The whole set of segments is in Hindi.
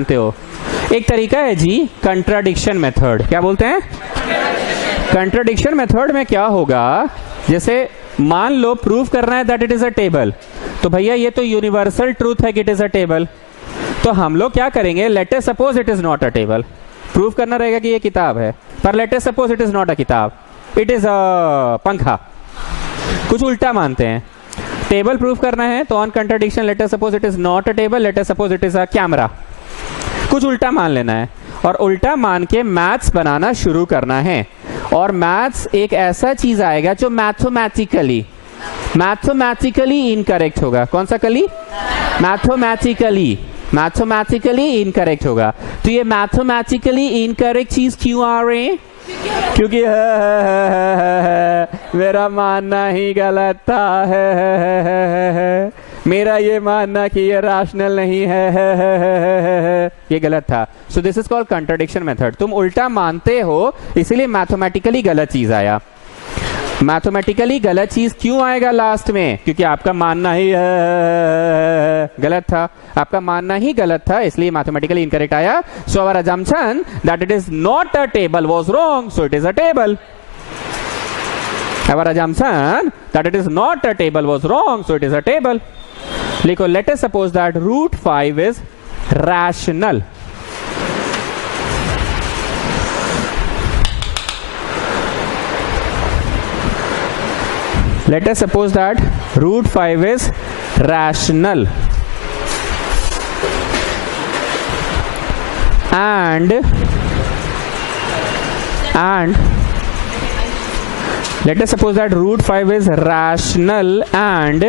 जानते हो, एक तरीका है जी कंट्राडिक्शन मेथड। क्या बोलते हैं? कंट्राडिक्शन मेथड में क्या होगा, जैसे मान लो प्रूव करना है that it is a table, तो भैया ये तो यूनिवर्सल ट्रूथ है कि इट इज अ टेबल, तो हम लोग क्या करेंगे, let us suppose it is not a table. Prove करना रहेगा कि ये किताब है, पर let us suppose it is not a किताब, इट इज अ पंखा। कुछ उल्टा मानते हैं। टेबल प्रूव करना है तो on contradiction let us suppose it is not a table, let us suppose it is a camera. कुछ उल्टा मान लेना है और उल्टा मान के मैथ्स बनाना शुरू करना है। और मैथ्स एक ऐसा चीज आएगा जो मैथमेटिकली इनकरेक्ट होगा। कौन सा कली? मैथमेटिकली इनकरेक्ट होगा। तो ये मैथमेटिकली इनकरेक्ट चीज क्यों आ रही है? क्योंकि मेरा मानना ही गलत था, मेरा ये मानना कि ये रैशनल नहीं है, ये गलत था। So this is called contradiction method. तुम उल्टा मानते हो इसीलिए मैथमेटिकली गलत चीज आया। मैथमेटिकली गलत चीज क्यों आएगा लास्ट में? क्योंकि आपका मानना ही गलत था, आपका मानना ही गलत था, इसलिए मैथमेटिकली इनकरेक्ट आया। So our assumption that it is not a table was wrong, so it is a table. Our assumption that it is not a table was wrong, so it is a table. लिखो, let us suppose that root 5 is rational. Let us suppose that root 5 is rational and let us suppose that root 5 is rational and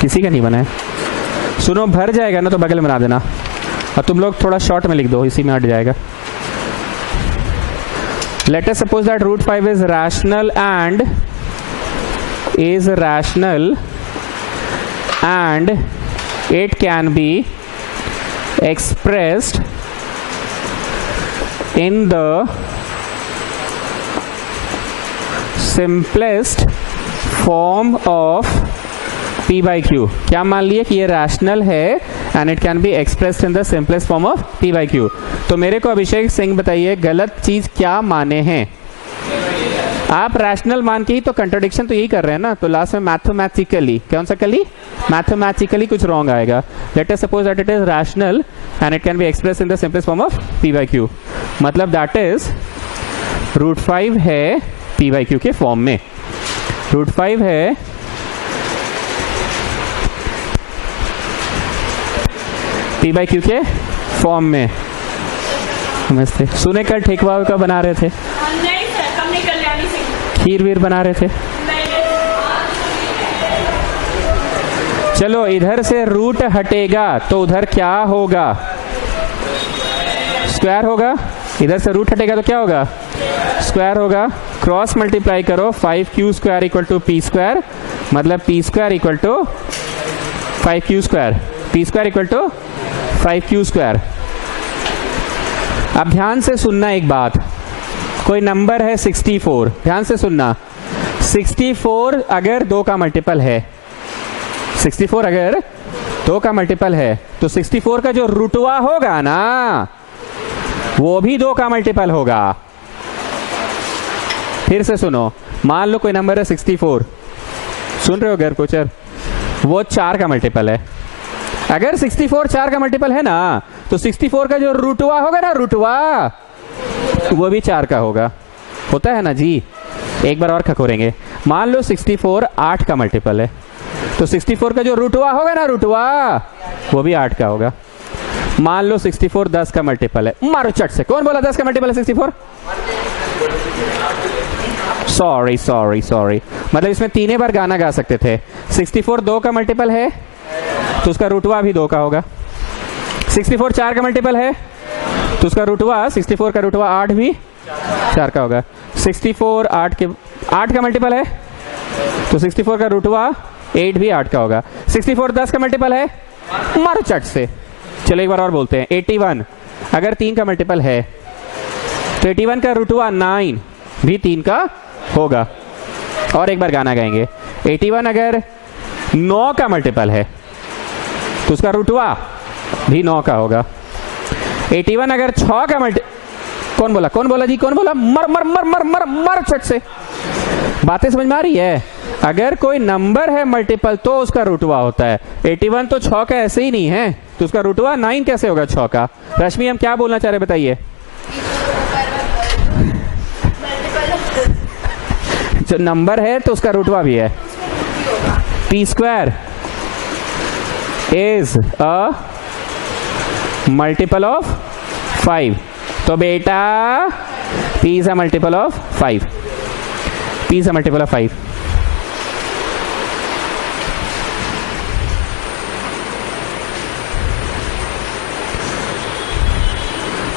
किसी का नहीं बना है, सुनो भर जाएगा ना तो बगल में बना देना, और तुम लोग थोड़ा शॉर्ट में लिख दो, इसी में हट जाएगा। Let us suppose that root 5 is rational and it can be expressed in the simplest form of P by Q। क्या मान लिए कि ये रैशनल है and it can be expressed in the simplest form of P by Q। तो मेरे को अभिषेक सिंह बताइए गलत चीज क्या माने हैं? आप रैशनल मान के ही तो कंट्राडिक्शन तो यही कर रहे हैं ना, तो लास्ट में मैथमेटिकली, कौन सा कली? मैथमेटिकली कुछ रॉन्ग आएगा। Let us suppose that it is rational and it can be expressed in the simplest form of P by Q। मतलब दैट इज रूट 5 है P by Q के फॉर्म में, रूट 5 है P by Q के फॉर्म में। नमस्ते। सुने कल ठेकवा का बना रहे थे? नहीं सर, हमने कल्याणी से खीर वीर बना रहे थे। चलो इधर से रूट हटेगा तो उधर क्या होगा? स्क्वायर होगा। इधर से रूट हटेगा तो क्या होगा? स्क्वायर होगा। क्रॉस मल्टीप्लाई करो, 5q square equal to P square, मतलब P square equal to 5q square, P square equal to 5q square. अब ध्यान से सुनना एक बात, कोई नंबर है 64, ध्यान से सुनना। 64 अगर 2 का मल्टीपल है, 64 अगर 2 का मल्टीपल है तो 64 का जो रूटवा होगा ना वो भी 2 का मल्टीपल होगा। फिर से सुनो, मान लो कोई नंबर है 64, सुन रहे हो घर कोचर, वो 4 का मल्टीपल है। अगर 64 4 का मल्टीपल है ना तो 64 का जो रूटवा होगा ना, रूटवा वो भी 4 का होगा। होता है ना जी। एक बार और खकोरेंगे, मान लो 64 8 का मल्टीपल है तो 64 का जो रूटवा होगा ना, रूटवा वो भी 8 का होगा। मान लो 64 10 का मल्टीपल है, मारो चट से, कौन बोला 10 का मल्टीपल है 64? सॉरी, मतलब इसमें 3 बार गाना गा सकते थे। 64 2 का मल्टीपल है तो उसका रूटवा भी 2 का होगा। 64 4 का मल्टीपल है तो उसका रूटवा, 64 का रूटवा 8 भी 4 का होगा। 64 8 का मल्टीपल है तो 64 का रूटवा 8 भी 8 का होगा। 64 10 का मल्टीपल है, मारो चट से। चलो एक बार और बोलते हैं, 81 अगर 3 का मल्टीपल है तो 81 का रूटवा 9 भी 3 का होगा। और एक बार गाना गाएंगे, 81 अगर 9 का मल्टीपल है तो उसका रूटवा भी 9 का होगा। 81 अगर 6 का कौन बोला जी, कौन बोला? मर मर मर मर मर मर चट से। बातें समझ में आ रही है? अगर कोई नंबर है मल्टीपल तो उसका रूटवा होता है। 81 तो 6 का ऐसे ही नहीं है तो उसका रूटवा 9 कैसे होगा 6 का? रश्मि हम क्या बोलना चाह रहे बताइए? जो नंबर है तो उसका रूटवा भी है। p square is a multiple of 5। तो बेटा p is a multiple of 5। p is a multiple of 5।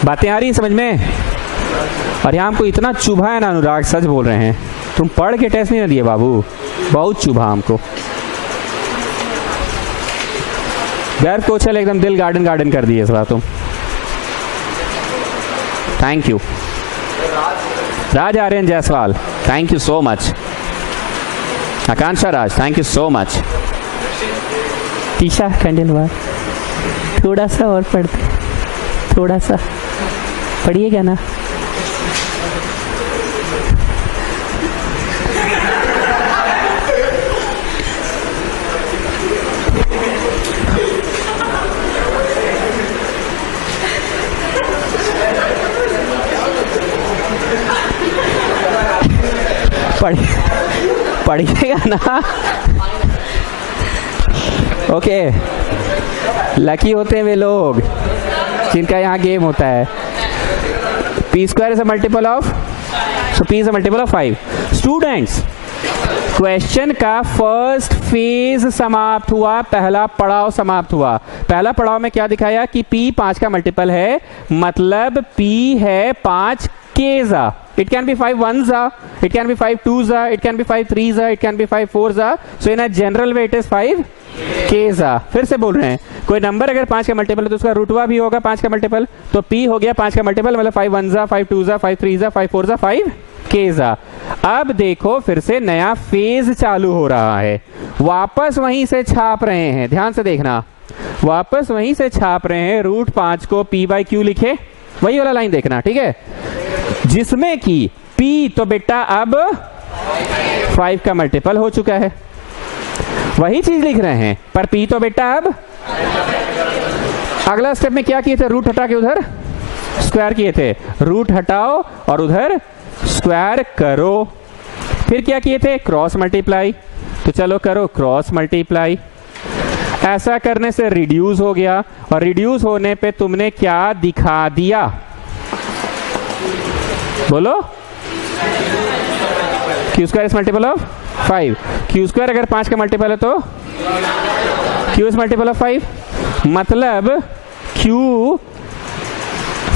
बातें आ रही है समझ में? और यहां हमको इतना चुभा है ना अनुराग, सच बोल रहे हैं। तुम पढ़ के टेस्ट नहीं ना दिए बाबू, बहुत चुभा हमको। गर्व को चल एकदम दिल गार्डन कर दिए इस बार तुम। Thank you Raj Aryan Jaiswal, thank you so much. Akanksha Raj, thank you so much. Tisha Khandelwal, थोड़ा सा और पढ़ते, थोड़ा सा पढ़िएगा ना। पढ़िएगा ना। ओके, लकी होते हैं वे लोग जिनका यहाँ गेम होता है। p square is a multiple of, so p is a multiple of 5। Students, question का फर्स्ट फेज समाप्त हुआ, पहला पड़ाव समाप्त हुआ। पहला पड़ाव में क्या दिखाया कि p 5 का मल्टीपल है, मतलब p है 5 केजा। It can be 5 ones, it can be 5 twos, it can be 5 threes, it can be 5 fours. So in a general way it is 5 k's. फिर से बोल रहे हैं, कोई नंबर अगर 5 का मल्टीपल है तो उसका रूटवा भी होगा 5 का मल्टीपल। तो p हो गया 5 का मल्टीपल, मतलब 5 ones, 5 twos, 5 threes, 5 fours, 5 k's. अब देखो फिर से नया फेज चालू हो रहा है। वापस वहीं से छाप रहे हैं, ध्यान से देखना, वापस वहीं से छाप रहे हैं। रूट 5 को p बाई क्यू लिखे, वही वाला लाइन देखना, ठीक है, जिसमें कि p तो बेटा अब 5 का मल्टीपल हो चुका है। वही चीज लिख रहे हैं पर p तो बेटा अब, अगला स्टेप में क्या किए थे? रूट हटा के उधर स्क्वायर किए थे। रूट हटाओ और उधर स्क्वायर करो। फिर क्या किए थे? Cross multiply. तो चलो करो क्रॉस मल्टीप्लाई। ऐसा करने से रिड्यूस हो गया, और रिड्यूस होने पे तुमने क्या दिखा दिया? बोलो, Q square is multiple of 5। Q square अगर 5 का मल्टीपल है तो क्यू इज मल्टीपल ऑफ 5, मतलब क्यू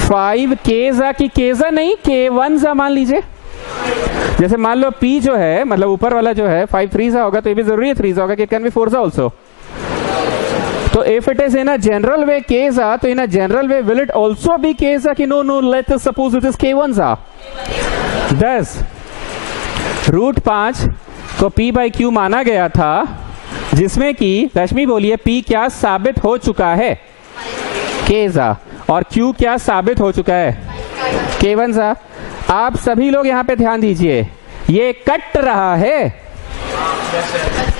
5 केजा की केजा नहीं k1 मान लीजिए। जैसे मान लो p जो है, मतलब ऊपर वाला जो है 5 3 होगा, तो ये भी जरूरी है 3 होगा, इट कैन बी 4 ऑल्सो। तो if it is in a general way kza, तो in a general way will it also be kza कि no let us suppose it is k1 za। thus root 5 को p बाई क्यू माना गया था, जिसमें कि रश्मि बोलिए p क्या साबित हो चुका है? kza। और q क्या साबित हो चुका है? k1 za। आप सभी लोग यहाँ पे ध्यान दीजिए, ये कट रहा है,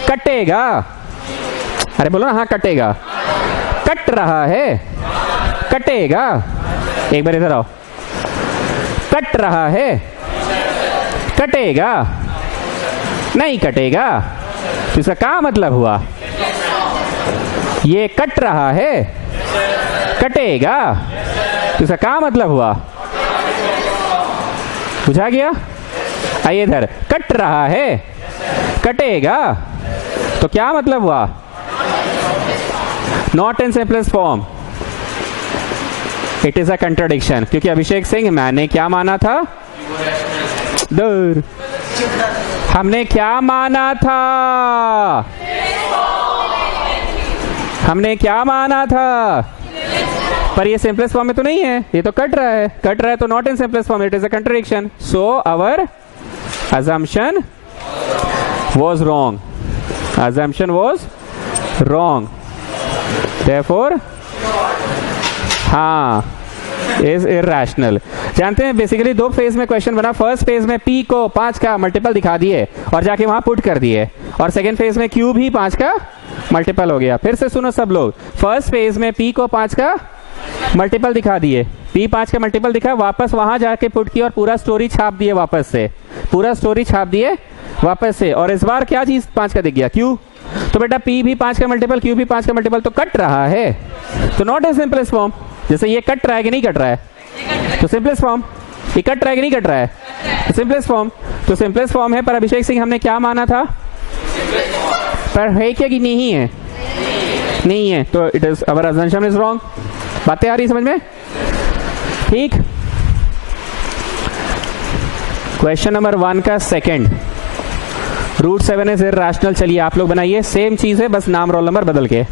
कटेगा। अरे बोलो ना, हाँ कटेगा, कट रहा है, कटेगा। एक बार इधर आओ, कट रहा है, कटेगा, नहीं कटेगा। तो इसका क्या मतलब हुआ? ये कट रहा है, कटेगा, तो इसका क्या मतलब हुआ? बुझा गया? आइए इधर, कट रहा है, कटेगा, तो क्या मतलब हुआ? Not in simplest form, it is a contradiction. क्योंकि अभिषेक सिंह, मैंने क्या माना था? दूर, हमने क्या माना था? हमने क्या माना था? पर ये सिंपलेस्ट फॉर्म में तो नहीं है, ये तो कट रहा है, कट रहा है तो not in simplest form, it is a contradiction. So our assumption was wrong। assumption was wrong, therefore हाँ इज इरेशनल। जानते हैं बेसिकली दो फेज में क्वेश्चन बना। फर्स्ट फेज में p को 5 का मल्टीपल दिखा दिए और जाके वहां पुट कर दिए, और सेकंड फेज में q भी 5 का मल्टीपल हो गया। फिर से सुनो सब लोग, फर्स्ट फेज में p को 5 का मल्टीपल दिखा दिए, p 5 का मल्टीपल दिखा, वापस वहां जाके पुट किया और पूरा स्टोरी छाप दिए वापस से, पूरा स्टोरी छाप दिए वापस से। और इस बार क्या चीज 5 का दिख गया, q। तो बेटा p भी 5 का मल्टीपल, q भी 5 का मल्टीपल, तो कट रहा है। तो नॉट ए सिंपलेस्ट फॉर्म। जैसे ये कट रहा है कि नहीं कट रहा है, तो सिंपलेस्ट फॉर्म। ये कट रहा है कि नहीं कट रहा है, तो सिंपलेस्ट फॉर्म। तो सिंपलेस्ट फॉर्म है। पर अभिषेक सिंह हमने क्या माना था, पर है क्या कि नहीं है, नहीं है, तो it is our assumption is wrong. बातें आ रही समझ में, ठीक। क्वेश्चन नंबर 1 का सेकंड, रूट 7 इज इरैशनल। चलिए आप लोग बनाइए, सेम चीज है बस नाम रोल नंबर बदल के।